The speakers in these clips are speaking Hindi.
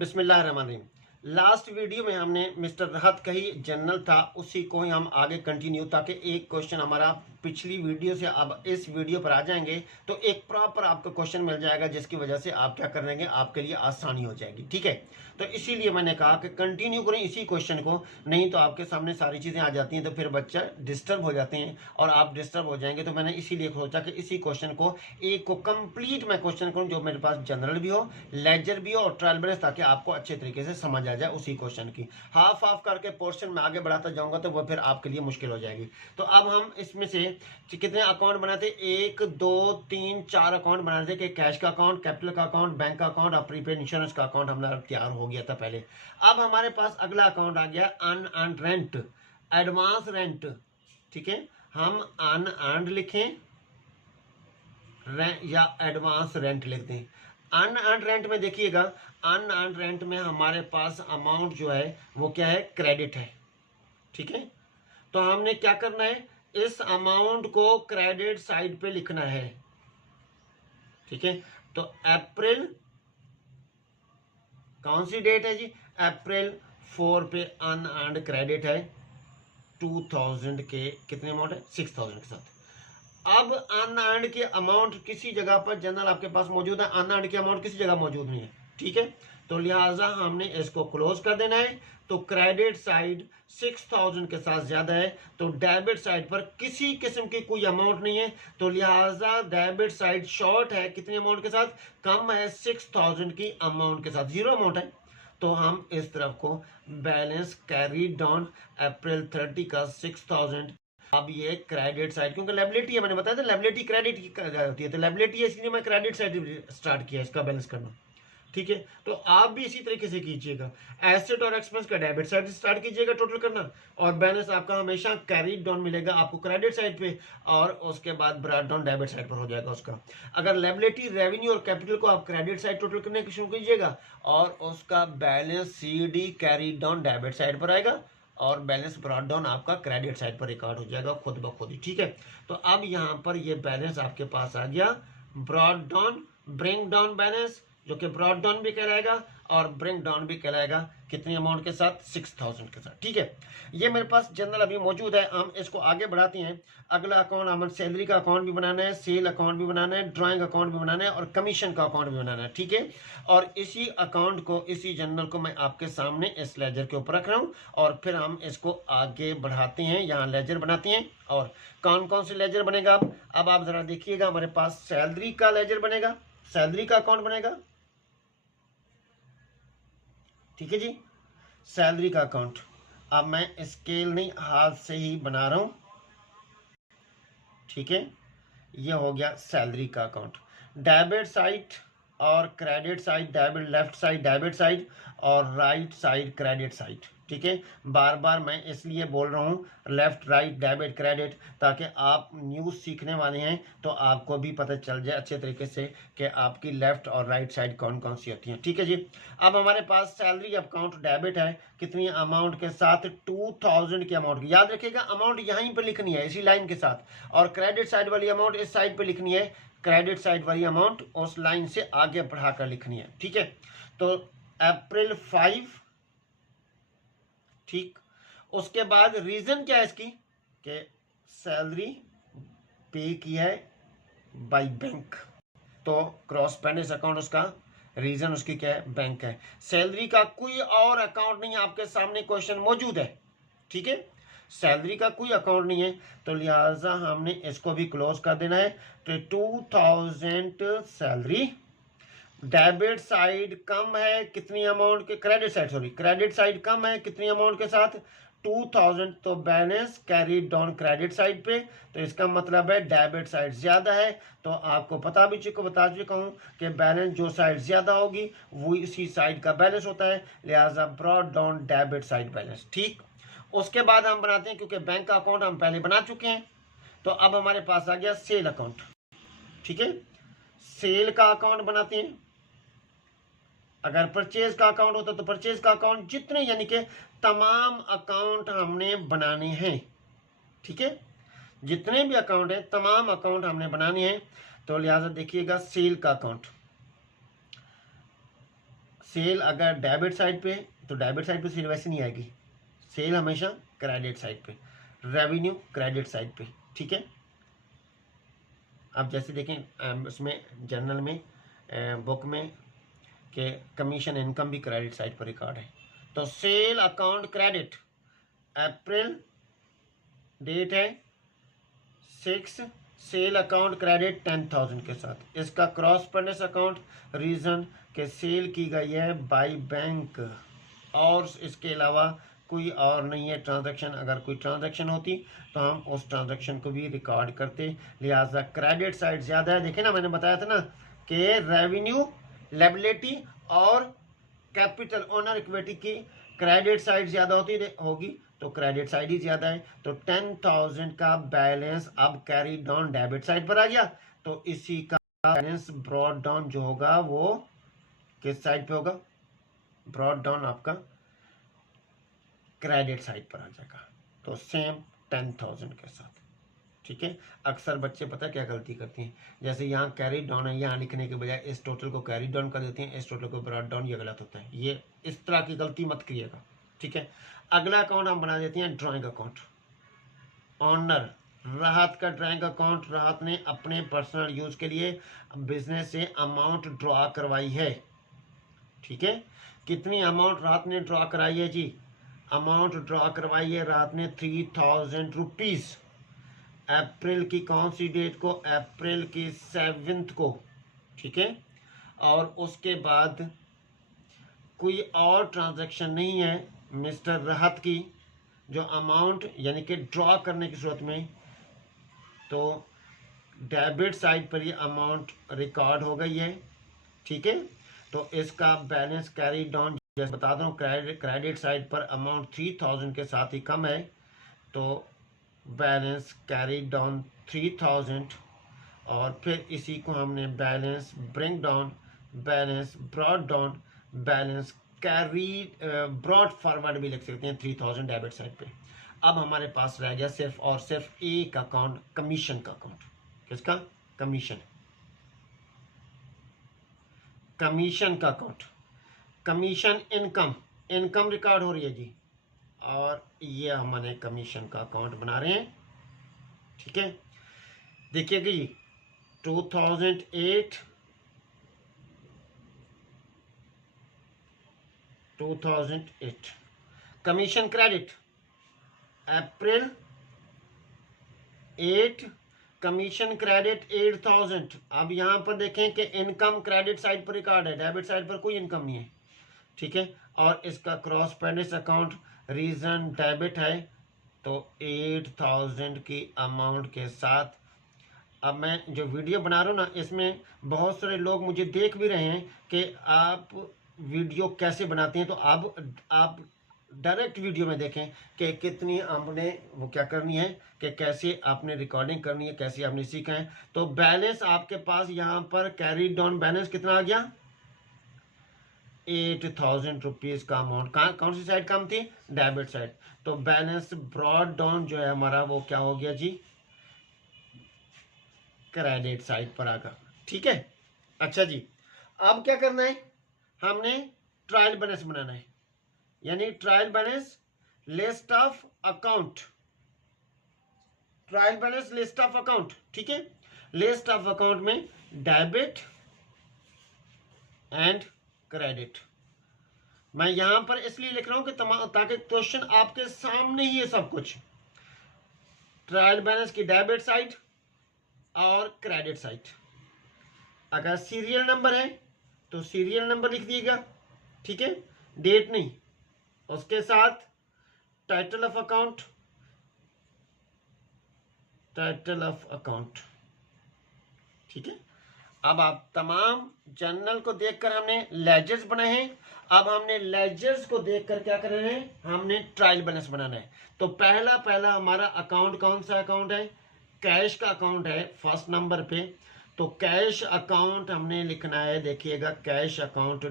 बिस्मिल्लाहिर्रहमानिर्रहीम। लास्ट वीडियो में हमने मिस्टर राहत का ही जनरल था, उसी को ही हम आगे कंटिन्यू, ताकि एक क्वेश्चन हमारा पिछली वीडियो से अब इस वीडियो पर आ जाएंगे तो एक प्रॉपर आपको क्वेश्चन मिल जाएगा, जिसकी वजह से आप क्या करेंगे, आपके लिए आसानी हो जाएगी। ठीक है, तो इसीलिए मैंने कहा कि कंटिन्यू करें इसी क्वेश्चन को, नहीं तो आपके सामने सारी चीज़ें आ जाती हैं तो फिर बच्चा डिस्टर्ब हो जाते हैं और आप डिस्टर्ब हो जाएंगे। तो मैंने इसीलिए सोचा कि इसी क्वेश्चन को एक को कंप्लीट मैं क्वेश्चन करूं जो मेरे पास जनरल भी हो, लेजर भी हो और ट्रायल बैलेंस, ताकि आपको अच्छे तरीके से समझ आ जाए उसी क्वेश्चन की। हाफ हाफ करके पोर्शन में आगे बढ़ाता जाऊंगा तो वो फिर आपके लिए मुश्किल हो जाएगी। तो अब हम इसमें से कितने अकाउंट बनाते, 1 2 3 4 अकाउंट बनाते थे, कैश का अकाउंट, कैपिटल का अकाउंट, बैंक का अकाउंट और प्रीपेड इंश्योरेंस का अकाउंट हमारा तैयार हो गया था पहले। अब हमारे पास अगला अकाउंट आ गया अनअर्न्ड रेंट, एडवांस रेंट। ठीक है, हम अनअर्न्ड लिखें या एडवांस रेंट लिख दें। अनअर्न्ड रेंट में देखिएगा, अनअर्न्ड रेंट में हमारे पास अमाउंट जो है वो क्या है, क्रेडिट है। ठीक है, तो हमने क्या करना है, इस अमाउंट को क्रेडिट साइड पे लिखना है। ठीक है, तो अप्रैल, कौन सी डेट है जी, अप्रैल 4 पे अनअर्न्ड क्रेडिट है 2000 के, कितने अमाउंट है, 6000 के साथ। अब अनअर्न्ड के अमाउंट किसी जगह पर जनरल आपके पास मौजूद है, अनअर्न्ड के अमाउंट किसी जगह मौजूद नहीं है। ठीक है, तो लिहाजा हमने इसको क्लोज कर देना है। तो क्रेडिट साइड 6000 के साथ ज्यादा है, तो डेबिट साइड पर किसी किस्म की कोई अमाउंट नहीं है, तो लिहाजा डेबिट साइड शॉर्ट है कितने अमाउंट के साथ, कम है 6000 की अमाउंट के साथ, जीरो अमाउंट है। तो हम इस तरफ को बैलेंस कैरी डाउन अप्रैल 30 का 6000। अब ये क्रेडिट साइड, क्योंकि लायबिलिटी है, मैंने बताया था लायबिलिटी क्रेडिट की होती है, तो लायबिलिटी है इसलिए मैं क्रेडिट साइड स्टार्ट किया इसका बैलेंस करना। ठीक है, तो आप भी इसी तरीके से कीजिएगा, एसेट और एक्सपेंस का डेबिट साइड स्टार्ट कीजिएगा टोटल करना, और बैलेंस आपका हमेशा कैरी डाउन मिलेगा आपको क्रेडिट साइड पे, और उसके बाद ब्रॉट डाउन डेबिट साइड पर हो जाएगा उसका। अगर लायबिलिटी, रेवेन्यू और कैपिटल को आप क्रेडिट साइड टोटल करने की शुरू कीजिएगा, और उसका balance C D carry down debit side पर आएगा, और बैलेंस ब्रॉट डाउन आपका क्रेडिट साइड पर रिकॉर्ड हो जाएगा खुद ब खुद ही। ठीक है, तो अब यहाँ पर ये बैलेंस आपके पास आ गया, brought down, bring down balance, जो कि ब्रॉट डाउन भी कहलाएगा और ब्रिंग डाउन भी कहलाएगा, कितनी अमाउंट के साथ, 6000 के साथ। ठीक है, ये मेरे पास जनरल अभी मौजूद है, हम इसको आगे बढ़ाते हैं। अगला अकाउंट हमें सैलरी का अकाउंट भी बनाना है, सेल अकाउंट भी बनाना है, ड्राइंग अकाउंट भी बनाना है और कमीशन का अकाउंट भी बनाना है। ठीक है, और इसी अकाउंट को, इसी जनरल को मैं आपके सामने इस लेजर के ऊपर रख रहा हूँ, और फिर हम इसको आगे बढ़ाते हैं, यहाँ लेजर बनाते हैं। और कौन कौन से लेजर बनेगा, अब आप जरा देखिएगा, हमारे पास सैलरी का लेजर बनेगा, सैलरी का अकाउंट बनेगा। ठीक है जी, सैलरी का अकाउंट, अब मैं स्केल नहीं हाथ से ही बना रहा हूं। ठीक है, ये हो गया सैलरी का अकाउंट। डेबिट साइड और credit side, debit left side debit side और राइट साइड क्रेडिट साइड। ठीक है, बार बार मैं इसलिए बोल रहा हूँ लेफ्ट राइट डेबिट क्रेडिट, ताकि आप न्यूज़ सीखने वाले हैं तो आपको भी पता चल जाए अच्छे तरीके से कि आपकी लेफ्ट और राइट साइड कौन कौन सी होती हैं। ठीक है जी, अब हमारे पास सैलरी अकाउंट डेबिट है, कितनी अमाउंट के साथ, 2000 की अमाउंट की, याद रखिएगा अमाउंट यहीं पर लिखनी है इसी लाइन के साथ, और क्रेडिट साइड वाली अमाउंट इस साइड पे लिखनी है, क्रेडिट साइड वाली अमाउंट उस लाइन से आगे बढ़ाकर लिखनी है। ठीक है, तो अप्रैल 5, ठीक, उसके बाद रीजन क्या है इसकी, कि सैलरी पे की है बाय बैंक, तो क्रॉस पेंडिंग अकाउंट उसका रीजन, उसकी क्या है, बैंक है। सैलरी का कोई और अकाउंट नहीं आपके सामने क्वेश्चन मौजूद है। ठीक है, सैलरी का कोई अकाउंट नहीं है, तो लिहाजा हमने इसको भी क्लोज कर देना है। तो 2000 सैलरी, डेबिट साइड कम है कितनी अमाउंट के, credit side, sorry credit side कम है कितनी अमाउंट के साथ, 2000, तो balance carry down credit side पे, तो इसका मतलब है डेबिट साइड ज्यादा है। तो आपको बता चुका हूं कि बैलेंस जो साइड ज्यादा होगी वो इसी साइड का बैलेंस होता है, लिहाजा brought down debit side balance. ठीक, उसके बाद हम बनाते हैं, क्योंकि बैंक का अकाउंट हम पहले बना चुके हैं, तो अब हमारे पास आ गया सेल अकाउंट। ठीक है, सेल का अकाउंट बनाते हैं। अगर परचेज का अकाउंट होता तो परचेज का अकाउंट, जितने यानी कि तमाम अकाउंट हमने बनाने हैं। ठीक है, जितने भी अकाउंट है तमाम अकाउंट हमने बनाने हैं, तो लिहाजा देखिएगा सेल का अकाउंट, सेल अगर डेबिट साइड पे तो डेबिट साइड पे सेल वैसे नहीं आएगी, सेल हमेशा क्रेडिट साइड पे, रेवेन्यू क्रेडिट साइड पे। ठीक है, अब जैसे देखें उसमें जर्नल में बुक में कि कमीशन इनकम भी क्रेडिट साइड पर रिकॉर्ड है। तो सेल अकाउंट क्रेडिट, अप्रैल डेट है 6, सेल अकाउंट क्रेडिट 10,000 के साथ। इसका क्रॉस परचेस अकाउंट, रीज़न के सेल की गई है बाय बैंक और इसके अलावा कोई और नहीं है ट्रांजैक्शन। अगर कोई ट्रांजैक्शन होती तो हम उस ट्रांजैक्शन को भी रिकॉर्ड करते, लिहाजा क्रेडिट साइड ज़्यादा है। देखे ना, मैंने बताया था ना कि रेवेन्यू, लायबिलिटी और कैपिटल ओनर इक्विटी की क्रेडिट साइड ज़्यादा होगी तो क्रेडिट साइड ही ज़्यादा है। तो 10,000 का बैलेंस अब कैरी डाउन डेबिट साइड पर आ गया, तो इसी का बैलेंस ब्रॉड डाउन जो होगा वो किस साइड पे होगा, ब्रॉड डाउन आपका क्रेडिट साइड पर आ जाएगा। तो सेम 10,000 के साथ। ठीक है, अक्सर बच्चे पता क्या गलती करती हैं, जैसे यहाँ कैरी डाउन है, यहाँ लिखने के बजाय इस टोटल को कैरी डाउन कर देती हैं, इस टोटल को ब्रॉड डाउन। ये गलत होता है, ये इस तरह की गलती मत करिएगा। ठीक है, अगला अकाउंट हम बना देते हैं ड्राइंग अकाउंट। ऑनर राहत का ड्राइंग अकाउंट, राहत ने अपने पर्सनल यूज के लिए बिजनेस से अमाउंट ड्रॉ करवाई है। ठीक है, कितनी अमाउंट राहत ने ड्रॉ कराई है जी, अमाउंट ड्रॉ करवाई है रात ने 3,000 रुपीज़। अप्रैल की कौन सी डेट को, अप्रैल की 7 को। ठीक है, और उसके बाद कोई और ट्रांजैक्शन नहीं है मिस्टर राहत की जो अमाउंट यानी कि ड्रॉ करने की सूरत में, तो डेबिट साइड पर ये अमाउंट रिकॉर्ड हो गई है। ठीक है, तो इसका बैलेंस कैरी डाउन जैसे बता दूँ, क्रेडिट साइड पर अमाउंट 3,000 के साथ ही कम है, तो बैलेंस कैरी डाउन 3,000। और फिर इसी को हमने balance bring down, balance brought down, balance carry brought forward भी लिख सकते हैं 3,000 डेबिट साइड पे। अब हमारे पास रह गया सिर्फ और सिर्फ एक अकाउंट, कमीशन का अकाउंट। किसका, कमीशन, कमीशन का account. Commission income, income record हो रही है जी, और ये हमने कमीशन का अकाउंट बना रहे हैं। ठीक है, देखिएगा जी 2008 commission credit, April 8 commission credit 8,000। अब यहाँ पर देखें कि इनकम क्रेडिट साइड पर रिकॉर्ड है, डेबिट साइड पर कोई इनकम नहीं है। ठीक है, और इसका corresponding account, reason debit है, तो 8,000 की अमाउंट के साथ। अब मैं जो वीडियो बना रहा हूँ ना, इसमें बहुत सारे लोग मुझे देख भी रहे हैं कि आप वीडियो कैसे बनाते हैं, तो आप डायरेक्ट वीडियो में देखें कि कितनी आपने वो क्या करनी है, कि कैसे आपने रिकॉर्डिंग करनी है, कैसे आपने सीखा है। तो बैलेंस आपके पास यहाँ पर कैरी डाउन बैलेंस कितना आ गया, 8,000 रुपीज़ का अमाउंट। कौन सी साइड कम थी, डेबिट साइड। तो बैलेंस ब्रॉड डाउन जो है हमारा वो क्या हो गया जी, क्रेडिट साइड पर आकर। ठीक है, अच्छा जी, अब क्या करना है, हमने ट्रायल बैलेंस बनाना है, यानी trial balance list of account, trial balance list of account. ठीक है, लिस्ट ऑफ अकाउंट में डेबिट एंड क्रेडिट। मैं यहां पर इसलिए लिख रहा हूं कि ताकि क्वेश्चन आपके सामने ही है सब कुछ। ट्रायल बैलेंस की डेबिट साइड और क्रेडिट साइड। अगर सीरियल नंबर है तो सीरियल नंबर लिख दिएगा। ठीक है, डेट नहीं, उसके साथ title of account, title of account. ठीक है, अब आप तमाम जर्नल को देखकर हमने लेजर्स बनाए हैं। अब हमने लेजर्स को देखकर क्या कर रहे हैं, हमने ट्रायल बैलेंस बनाना है। तो पहला हमारा अकाउंट कौन सा अकाउंट है, कैश का अकाउंट है फर्स्ट नंबर पे। तो कैश अकाउंट हमने लिखना है, देखिएगा कैश अकाउंट,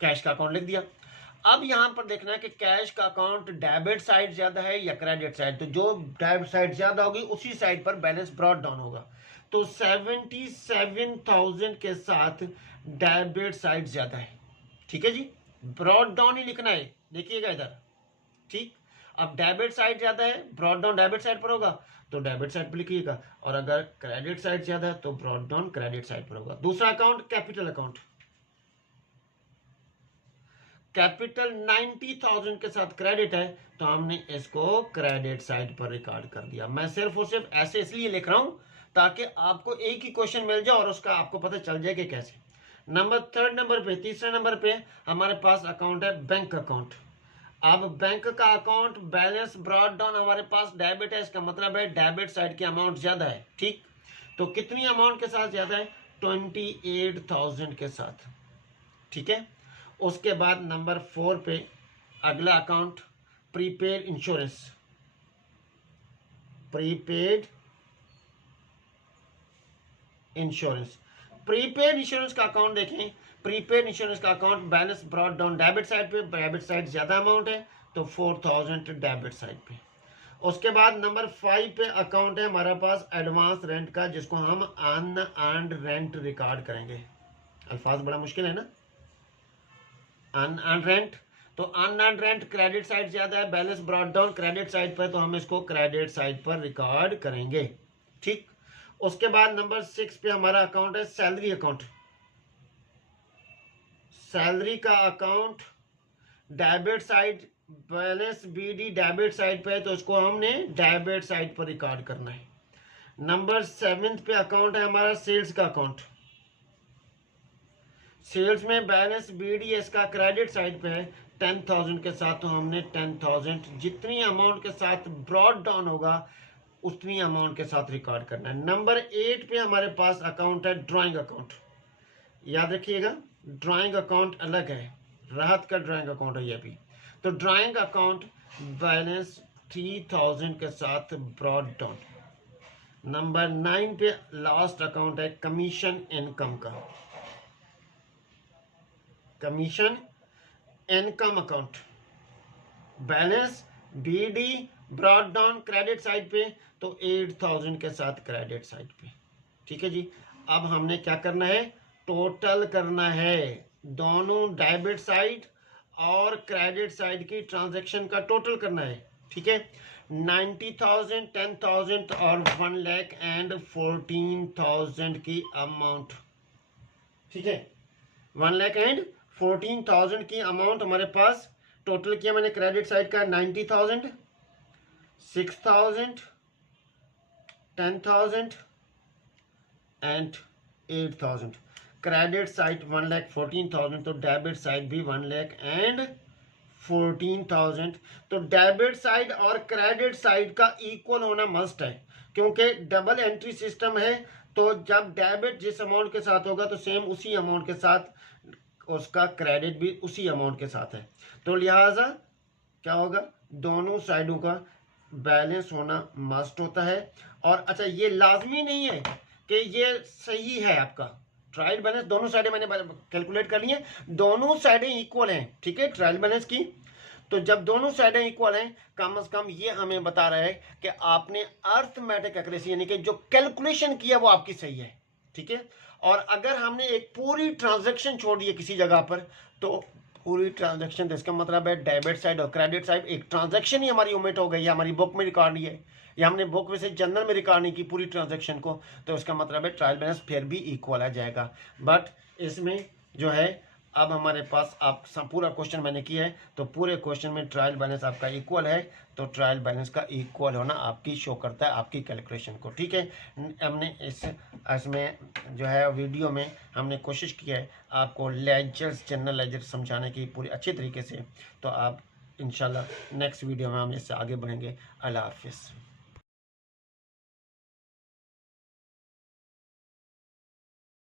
कैश का अकाउंट लिख दिया। अब यहां पर देखना है कि कैश का अकाउंट डेबिट साइड ज्यादा है या क्रेडिट साइड। तो जो डेबिट साइड ज्यादा होगी उसी साइड पर बैलेंस ब्रॉड डाउन होगा। तो 77,000 के साथ डेबिट साइड ज्यादा है, ठीक है जी, ब्रॉड डाउन ही लिखना है, देखिएगा इधर, ठीक। अब डेबिट साइड ज्यादा है, ब्रॉड डाउन डेबिट साइड पर होगा तो डेबिट साइड पर लिखिएगा, और अगर क्रेडिट साइड ज्यादा है तो ब्रॉड डाउन क्रेडिट साइड पर होगा। दूसरा अकाउंट कैपिटल अकाउंट, कैपिटल 90,000 के साथ क्रेडिट है तो हमने इसको क्रेडिट साइड पर रिकॉर्ड कर दिया। मैं सिर्फ और सिर्फ ऐसे इसलिए लिख रहा हूं ताकि आपको एक ही क्वेश्चन मिल जाए और उसका आपको पता चल जाए कि कैसे। थर्ड नंबर पे, तीसरे नंबर पे हमारे पास अकाउंट है बैंक अकाउंट। अब बैंक का अकाउंट बैलेंस ब्रॉड डाउन हमारे पास डेबिट है, इसका मतलब है डेबिट साइड की अमाउंट ज्यादा है, ठीक। तो कितनी अमाउंट के साथ ज्यादा है? 28,000 के साथ, ठीक है। उसके बाद नंबर 4 पे अगला account prepaid insurance, prepaid insurance. Prepaid insurance का अकाउंट देखें, प्रीपेड इंश्योरेंस का account balance brought down debit side पे, डेबिट साइड ज्यादा अमाउंट है तो 4,000 डेबिट साइड पे। उसके बाद नंबर 5 पे अकाउंट है हमारे पास एडवांस रेंट का, जिसको हम अनअर्न्ड रेंट रिकॉर्ड करेंगे। अल्फाज बड़ा मुश्किल है ना, अनअर्न्ड रेंट। तो अनअर्न्ड रेंट क्रेडिट साइड ज्यादा है, balance brought down credit side पर, तो हम इसको क्रेडिट साइड पर रिकॉर्ड करेंगे, ठीक। उसके बाद नंबर 6 पे हमारा अकाउंट है सैलरी अकाउंट। सैलरी का account debit side, balance BD debit side पे है तो इसको हमने डेबिट साइड पर रिकॉर्ड करना है। नंबर 7 पे अकाउंट है हमारा सेल्स का अकाउंट। सेल्स में बैलेंस बीडीएस का क्रेडिट साइड पे है 10,000 के साथ, तो हमने 10,000 जितनी अमाउंट के साथ ब्रॉड डाउन होगा उतनी अमाउंट के साथ रिकॉर्ड करना है। नंबर 8 पे हमारे पास अकाउंट है ड्राइंग अकाउंट। याद रखिएगा, ड्राइंग अकाउंट अलग है, राहत का ड्राइंग अकाउंट है ये भी। तो ड्राइंग अकाउंट बैलेंस 3,000 के साथ ब्रॉड डाउन। नंबर 9 पे लास्ट अकाउंट है कमीशन इनकम का, commission income account, balance BD brought down credit side पे तो 8,000 के साथ क्रेडिट साइड पे, ठीक है जी। अब हमने क्या करना है? टोटल करना है, दोनों डेबिट साइड और क्रेडिट साइड की ट्रांजैक्शन का टोटल करना है, ठीक है। 90,000, 10,000 और 1,14,000 की अमाउंट, ठीक है। 1,14,000 की अमाउंट हमारे पास टोटल किया मैंने क्रेडिट साइड का 90,000, 6,000, 10,000 एंड 8,000। क्रेडिट साइड 1,14,000 तो डेबिट साइड भी 1,14,000। तो डेबिट साइड और क्रेडिट साइड का इक्वल होना मस्ट है, क्योंकि डबल एंट्री सिस्टम है। तो जब डेबिट जिस अमाउंट के साथ होगा तो सेम उसी अमाउंट के साथ उसका क्रेडिट भी उसी अमाउंट के साथ है। तो लिहाजा क्या होगा? दोनों साइडों का बैलेंस होना मस्ट होता है। और अच्छा, ये लाजमी नहीं है कि ये सही है आपका ट्रायल बैलेंस, दोनों साइडें मैंने कैलकुलेट कर ली है, दोनों साइडें इक्वल हैं, ठीक है, ट्रायल बैलेंस की। तो जब दोनों साइडें इक्वल हैं, कम से कम ये हमें बता रहा है कि आपने अर्थमेटिक एक्यूरेसी यानी कि जो कैलकुलेशन किया वो आपकी सही है, ठीक है। और अगर हमने एक पूरी ट्रांजैक्शन छोड़ दी है किसी जगह पर, तो पूरी ट्रांजैक्शन, तो इसका मतलब है डेबिट साइड और क्रेडिट साइड एक ट्रांजैक्शन ही हमारी ओमिट हो गई है, हमारी बुक में रिकॉर्ड नहीं है, या हमने बुक में से जनरल में रिकॉर्ड नहीं की पूरी ट्रांजैक्शन को, तो इसका मतलब है ट्रायल बैलेंस फिर भी इक्वल आ जाएगा। बट इसमें जो है अब हमारे पास आप पूरा क्वेश्चन मैंने किया है, तो पूरे क्वेश्चन में ट्रायल बैलेंस आपका इक्वल है, तो ट्रायल बैलेंस का इक्वल होना आपकी शो करता है आपकी कैलकुलेशन को, ठीक है। हमने इसमें जो है वीडियो में हमने कोशिश की है आपको लेजर्स, जनरल लेजर समझाने की पूरी अच्छे तरीके से। तो आप इंशाल्लाह नेक्स्ट वीडियो में हम इससे आगे बढ़ेंगे। अल्लाह हाफिज़।